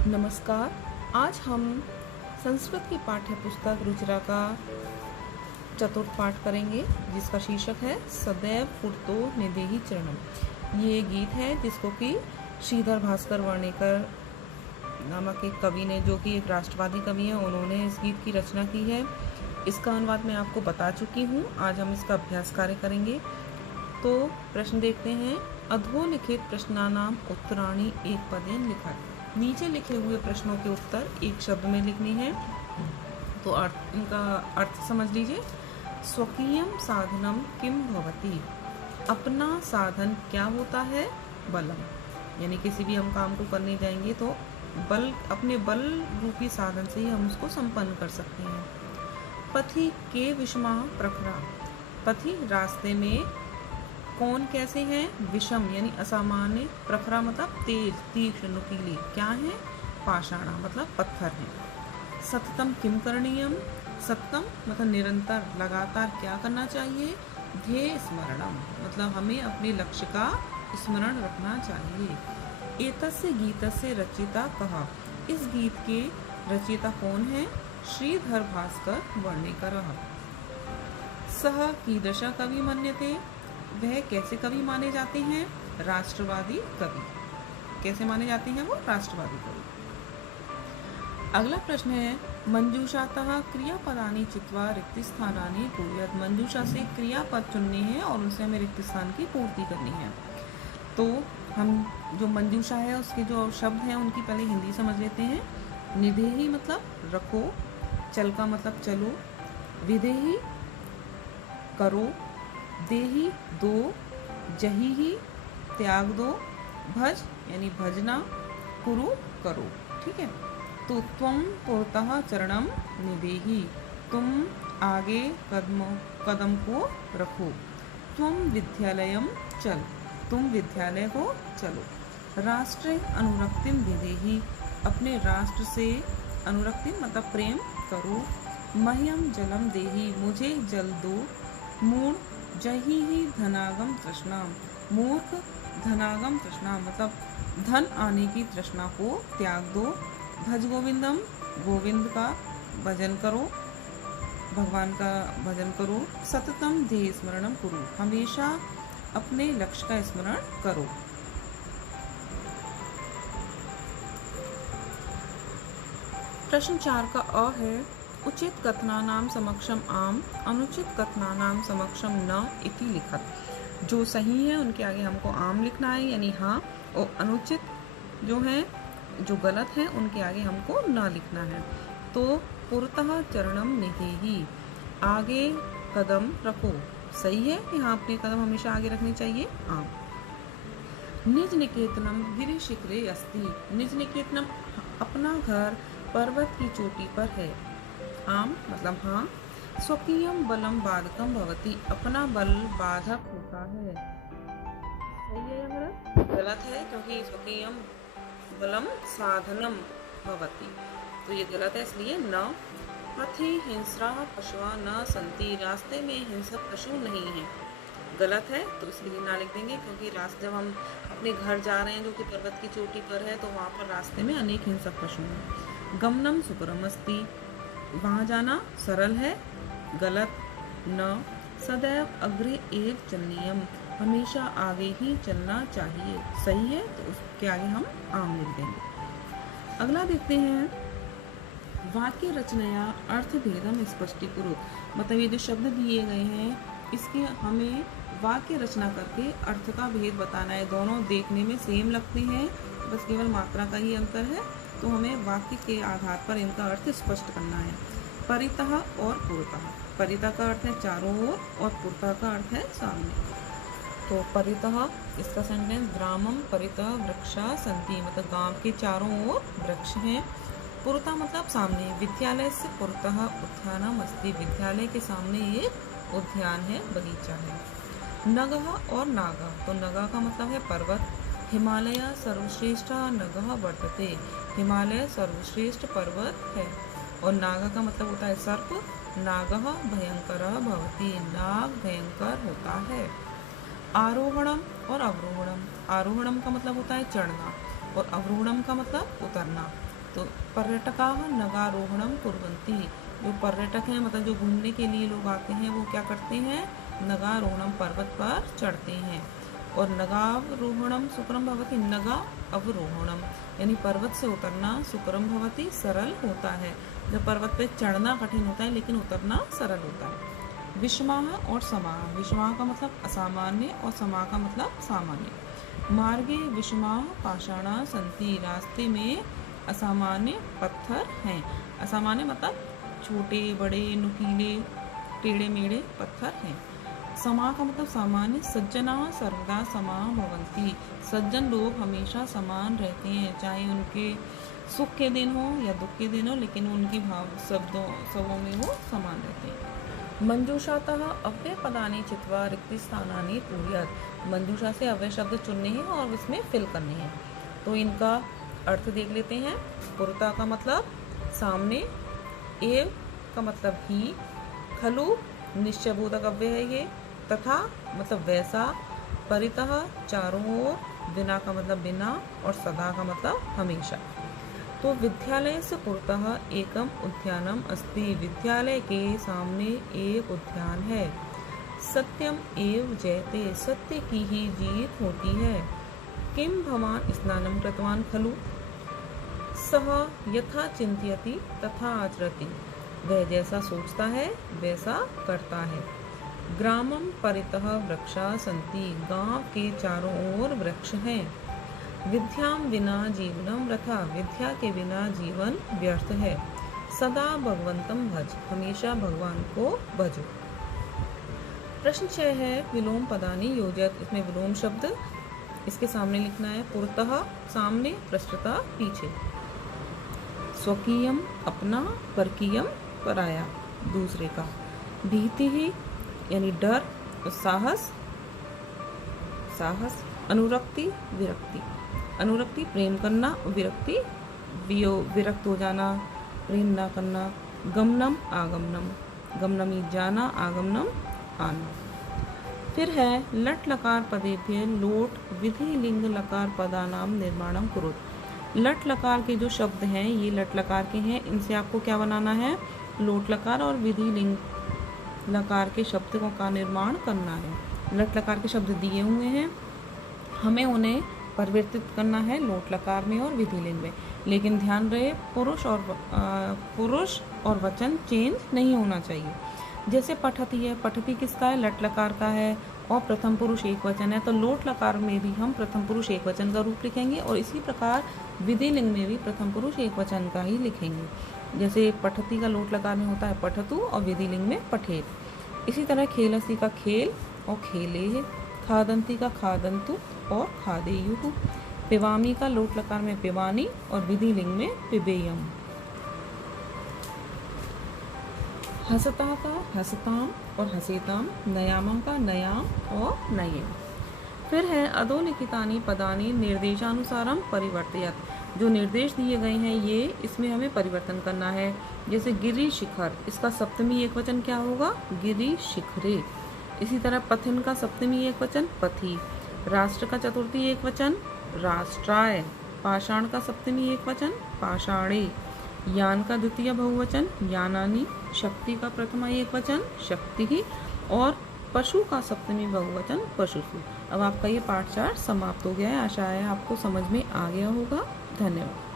नमस्कार। आज हम संस्कृत की पाठ्य पुस्तक रुचिरा का चतुर्थ पाठ करेंगे, जिसका शीर्षक है सदैव पूर्तो निदेहि चरणम। ये गीत है जिसको कि श्रीधर भास्कर वर्णेकर नामक एक कवि ने, जो कि एक राष्ट्रवादी कवि है, उन्होंने इस गीत की रचना की है। इसका अनुवाद मैं आपको बता चुकी हूँ। आज हम इसका अभ्यास कार्य करेंगे। तो प्रश्न देखते हैं। अधोलिखित प्रश्नानाम उत्तराणि एक पदेन लिखा। नीचे लिखे हुए प्रश्नों के उत्तर एक शब्द में लिखनी है। तो इनका अर्थ समझ लीजिए। स्वकीयम साधनम किम भवति, अपना साधन क्या होता है? बलम, यानी किसी भी हम काम को करने जाएंगे तो अपने बल रूपी साधन से ही हम उसको संपन्न कर सकते हैं। पथि के विषमा प्रखरा, पथि रास्ते में कौन कैसे हैं? विषम यानी असामान्य, प्रखरा मतलब तेज, तीक्ष्ण, नुकीली। क्या है? पाषाणा मतलब पत्थर है। सततम किम करणीयम, सततम मतलब निरंतर, लगातार क्या करना चाहिए? ध्येय स्मरणम मतलब हमें अपने लक्ष्य का स्मरण रखना चाहिए। एतस्य गीतस्य रचयिता कहा, इस गीत के रचयिता कौन है? श्रीधर भास्कर वर्णेकरः। सह कीदृश कवि मन्यते, वह कैसे कवि माने जाते हैं? राष्ट्रवादी कवि। कैसे माने जाते हैं वो? राष्ट्रवादी कवि। अगला प्रश्न है मंजूषातः क्रियापदानि चित्वा रिक्त स्थानानि पूरयत। मंजूषा से क्रियापद चुनने हैं और उनसे हमें रिक्त स्थान की पूर्ति करनी है। तो हम जो मंजूषा है उसके जो शब्द हैं उनकी पहले हिंदी समझ लेते हैं। निदेहि मतलब रखो, चल का मतलब चलो, विदेहि करो, देहि दो, जही ही त्याग दो, भज यानी भजना, कुरु करो। ठीक है। तो त्वम पुरतः चरणम निदेहि, तुम आगे कदम को रखो। त्वम विद्यालयम चल, तुम विद्यालय को चलो। राष्ट्रे अनुरक्तिम विदेहि, अपने राष्ट्र से अनुरक्ति मतलब प्रेम करो। मह्यम जलम देहि, मुझे जल दो। मूढ़ जही ही धनागम तृष्णा, मूर्ख धनागम तृष्णा मतलब धन आने की तृष्णा को त्याग दो। भज गोविंदम, गोविंद का भजन करो, भगवान का भजन करो। सततम ध्येय स्मरणम कुरु, हमेशा अपने लक्ष्य का स्मरण करो। प्रश्न 4 का अ है उचित कथनानाम समक्षम आम, अनुचित कथनानाम समक्षम न इति लिखत। जो सही है उनके आगे हमको आम लिखना है यानी हाँ, और अनुचित जो है, जो गलत है, उनके आगे हमको न लिखना है। तो पुरतः चरणम निदेहि, आगे कदम रखो, सही है। यहाँ अपने कदम हमेशा आगे रखने चाहिए, आम। निज निकेतनम गिरि शिखरे अस्ति, निज निकेतनम अपना घर पर्वत की चोटी पर है, आम मतलब हाँ। स्वकीयम बलम बाधकम भवति, अपना बल बाधक होता है, सही है या गलत? गलत है, क्योंकि स्वकीयम बलम साधनम भवति, तो ये गलत है, इसलिए न। पथि हिंस्रा पशुआ न संति, रास्ते में हिंसक पशु नहीं है, गलत है, तो इसलिए ना लिख देंगे, क्योंकि रास्ते जब हम अपने घर जा रहे हैं जो कि पर्वत की चोटी पर है, तो वहाँ पर रास्ते में अनेक हिंसक पशु हैं। गमनम सुकरम अस्ति, वहाँ जाना सरल है, गलत, न। सदैव अग्रे एव चलनीयम, हमेशा आगे ही चलना चाहिए, सही है, तो उसके आगे हम आम लिख देंगे। अगला देखते हैं वाक्य रचनाया अर्थ भेदम स्पष्टीकुरु, मतलब ये जो शब्द दिए गए हैं इसके हमें वाक्य रचना करके अर्थ का भेद बताना है। दोनों देखने में सेम लगते हैं, बस केवल मात्रा का ही अंतर है, तो हमें वाक्य के आधार पर इनका अर्थ स्पष्ट करना है। परितः और पुरतः, परितः का अर्थ है चारों ओर और पुरतः का अर्थ है सामने। तो परितः इसका सेंटेंस ग्रामम परितः वृक्षा सन्ति, मतलब गांव के चारों ओर वृक्ष हैं। पुरतः मतलब सामने, विद्यालय से पुरतः उद्यानम अस्ति, विद्यालय के सामने एक उद्यान है, बगीचा है। नगः और नागः, तो नगः का मतलब है पर्वत। हिमालय सर्वश्रेष्ठ नगः वर्तते, हिमालय सर्वश्रेष्ठ पर्वत है। और नाग का मतलब होता है सर्प। नागः भयंकरः भवति, नाग भयंकर होता है। आरोहणम और अवरोहणम, आरोहणम का मतलब होता है चढ़ना और अवरोहणम का मतलब उतरना। तो पर्यटकाः नगारोहणं कुर्वन्ति, जो पर्यटक हैं मतलब जो घूमने के लिए लोग आते हैं वो क्या करते हैं, नगारोहणम पर्वत पर चढ़ते हैं। और नगावरोहणम सुकरम भवति, नगा अवरोहणम यानी पर्वत से उतरना सुकरम भवति सरल होता है। जब पर्वत पे चढ़ना कठिन होता है लेकिन उतरना सरल होता है। विषमाः और समाः, विषमाः का मतलब असामान्य और समाः का मतलब सामान्य। मार्गे विषमाः पाषाणाः सन्ति, रास्ते में असामान्य पत्थर हैं। असामान्य मतलब छोटे बड़े नुकीले टेढ़े मेढ़े पत्थर हैं। समा का मतलब सामान्य। सज्जना सर्वदा समा भवन्ति, सज्जन लोग हमेशा समान रहते हैं, चाहे उनके सुख के दिन हो या दुख के दिन हो, लेकिन उनकी भाव सबों में वो समान रहते हैं। मंजूषातः अव्यय पदानि चित्वा रिक्त स्थानानि पूर्यात्, मंजूषा से अव्यय शब्द चुनने हैं और उसमें फिल करने हैं। तो इनका अर्थ देख लेते हैं। पुरता का मतलब सामने, एव का मतलब ही, खलु निश्चयबोधक अव्यय है ये, तथा मतलब वैसा, परितः चारों ओर, बिना का मतलब बिना और सदा का मतलब हमेशा। तो विद्यालय से पुरतः एकम उद्यानम अस्ति, विद्यालय के सामने एक उद्यान है। सत्यम एव जयते, सत्य की ही जीत होती है। किम भवान स्नानं कृतवान खलु, सः यथा चिंतयति तथा आचरति, वह जैसा सोचता है वैसा करता है। ग्रामम परितः वृक्षा सन्ति, गांव के चारों ओर वृक्ष हैं। विद्याम विना जीवनम वृथा, विद्या के बिना जीवन व्यर्थ है। सदा भगवंतम भज, हमेशा भगवान को भजो। प्रश्न 6 है विलोम पदानि योजयत, इसमें विलोम शब्द इसके सामने लिखना है। पुरतः सामने, पृष्ठतः पीछे। स्वकीयम अपना, परकीयम पराया दूसरे का। भीति ही यानी डर, साहस साहस। अनुरक्ति विरक्ति, अनुरक्ति प्रेम करना, विरक्ति विरक्त हो जाना, प्रेम ना करना। गमनम आगमनम, गमनमी जाना, आगमनम आना। फिर है लट लकार पदेभ्य लोट विधि लिंग लकार पदानाम निर्माणम कुरुत। लट लकार के जो शब्द हैं ये लट लकार के हैं, इनसे आपको क्या बनाना है, लोट लकार और विधि लिंग लकार के शब्दों का निर्माण करना है। लट लकार के शब्द दिए हुए हैं, हमें उन्हें परिवर्तित करना है लोट लकार में और विधि लिंग में। लेकिन ध्यान रहे पुरुष और वचन चेंज नहीं होना चाहिए। जैसे पठती है, पठती किसका है, लट लकार का है और प्रथम पुरुष एक वचन है, तो लोट लकार में भी हम प्रथम पुरुष एक वचन का रूप लिखेंगे और इसी प्रकार विधि लिंग में भी प्रथम पुरुष एक वचन का ही लिखेंगे। जैसे पठती का लोट लकार में होता है पठतु और विधि लिंग में पठेत। इसी तरह खेलसी का खेल और खेले, खादंती का खादंतु और खादेयुः। पिवामी का लोट लकार में पिवानी और विधि लिंग में पिबेयम। हसता का हसताम और हसेताम, नयामम का नयाम और नयेम। फिर है अधोलिखितानि पदानि निर्देशानुसारम परिवर्तयत, जो निर्देश दिए गए हैं ये इसमें हमें परिवर्तन करना है। जैसे गिरि शिखर, इसका सप्तमी एक वचन क्या होगा, गिरि शिखरे। इसी तरह पथिन का सप्तमी एक वचन पथि, राष्ट्र का चतुर्थी एक वचन राष्ट्राय, पाषाण का सप्तमी एक वचन पाषाणे, यान का द्वितीय बहुवचन यानानि, शक्ति का प्रथमा एक वचन शक्ति और पशु का सप्तमी बहुवचन पशुषु। अब आपका ये पाठ 4 समाप्त हो गया है। आशा है आपको समझ में आ गया होगा। धन्यवाद।